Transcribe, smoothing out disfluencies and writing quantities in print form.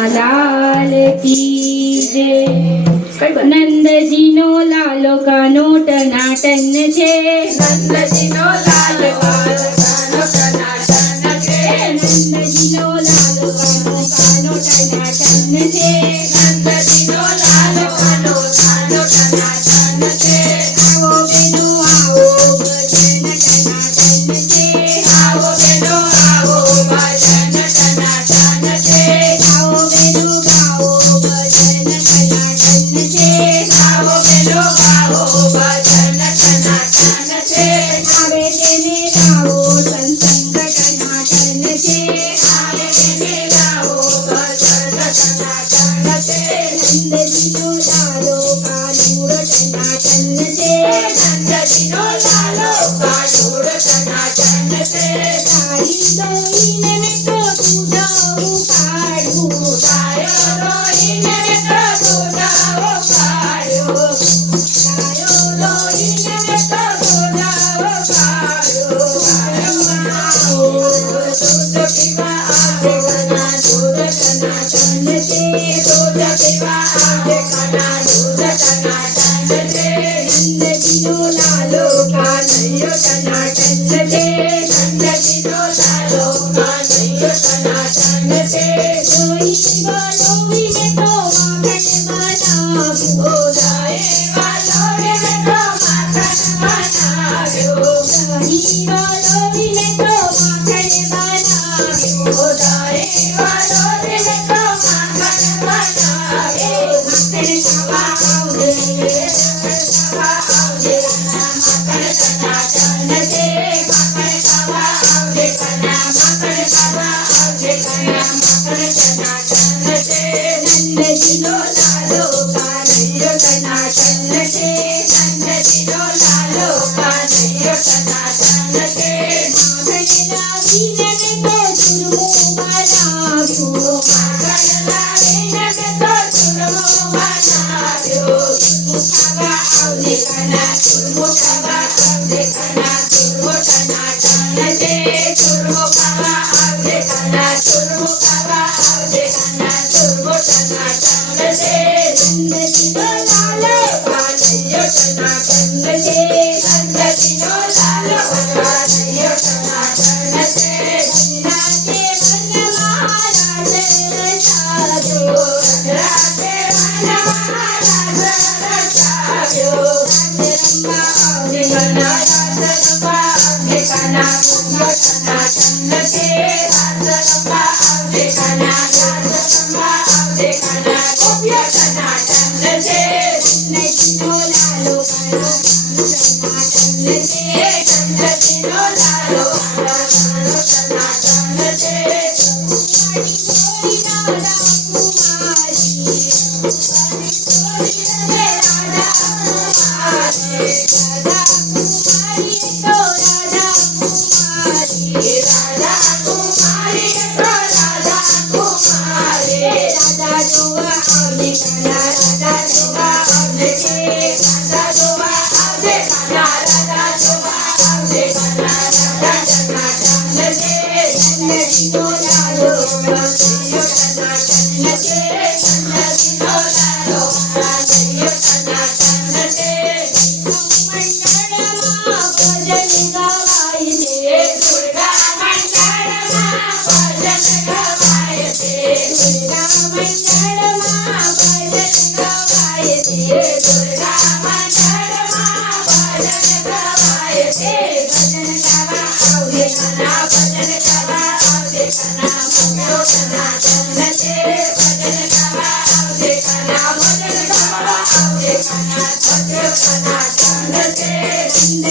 लाल की जय। नंदजीनो लालो कानो टनाटन छे। नंदजीनो लालो कानो टनाटन छे। नंदजीनो लालो कानो टनाटन छे। नंदजीनो लालो कानो टनाटन छे। आओ बेनो आओ भजन टनाटन छे। आओ बेनो आओ भजन टनाटन छे। आओ बेनो गाओ भजन टनाटन छे। आओ बेनो गाओ भजन टनाटन छे। आवे तेने गाओ सत्संग टनाटन छे। आवे तेने गाओ भजन टनाटन छे। नंदजीनो लालो कानूर टनाटन छे। नंदजीनो लालो कानूर टनाटन छे। तारी लोईने में तो दूधाऊ काढू। गायो रोईने में तो दूधाऊ काढू। गायो रोईने में तो दूधाऊ काढू। गायो दूध पीवा आवे कना दूध टनाटन छे। दूध पीवा आवे कना दूध टनाटन छे। नंदजीनो लालो कानैयो टनाटन छे। नंदजीनो लालो कानैयो टनाटन छे। लोई वालोई में तो माखन बनाव्यो। गाये वालोई में तो माखन बनाव्यो। दही वालोई में तो माखन बनाव्यो। गाये वालोई में तो माखन बनाव्यो। माखन खावा आवडे। खावा आवडे कना माखन टनाटन छे। माखन खावा आवडे कना माखन खावा आवडे कना माखन टनाटन छे। नंदजीनो लालो कानैयो टनाटन छे। नंदजीनो लालो कानैयो टनाटन छे। माखन लावीने में तो चूरमो बनाव्यो। माखन लावीने में तो चूरमो बनाव्यो। खावा आवडे कना चूरमो खावा आवडे कना चूरमो टनाटन छे। चूरमो खावा आवडे कना चूरमो खावा आवडे कना चूरमो टनाटन छे। नंदजीनो लालो कानैयो टनाटन छे। नंदजीनो लालो कानैयो टनाटन छे। राधे महाराज रचाव्यो। राधे महाराज रचाव्यो। रंबा आवडे कना रंबा आवडे कना रंबा टनाटन छे। रंबा आवडे कना रंबा आवडे कना गोप्य टनाटन छे। नंदजीनो लालो कानो टनाटन छे। नंदजीनो लालो कानो टनाटन छे। कुमारी गोरी राधा कुमारी। राधा कुमारी। राधा कुमारी तो राधा कुमारी। राधा कुमारी तो राधा कुमारी। राधा जोवा आवडे कना राधा जोवा आवडे छे। राधा जोवा आवडे कना राधा जोवा आवडे कना राधा टनाटन छे। नंदजीनो लालो कानैयो टनाटन छे। नंदजीनो लालो कानैयो टनाटन छे। मंडळमा भजन गवाय छे। दुर्गा मंडळमा भजन गवाय छे। दुर्गा मंडळमा भजन गवाय छे। दुर्गा मंडळमा भजन गवाय छे। भजन गावा आवडे कना भजन गावा आवडे कना भजो टनाटन छे। भजन गावा आवडे कना भजन गावा आवडे कना भजो टनाटन छे।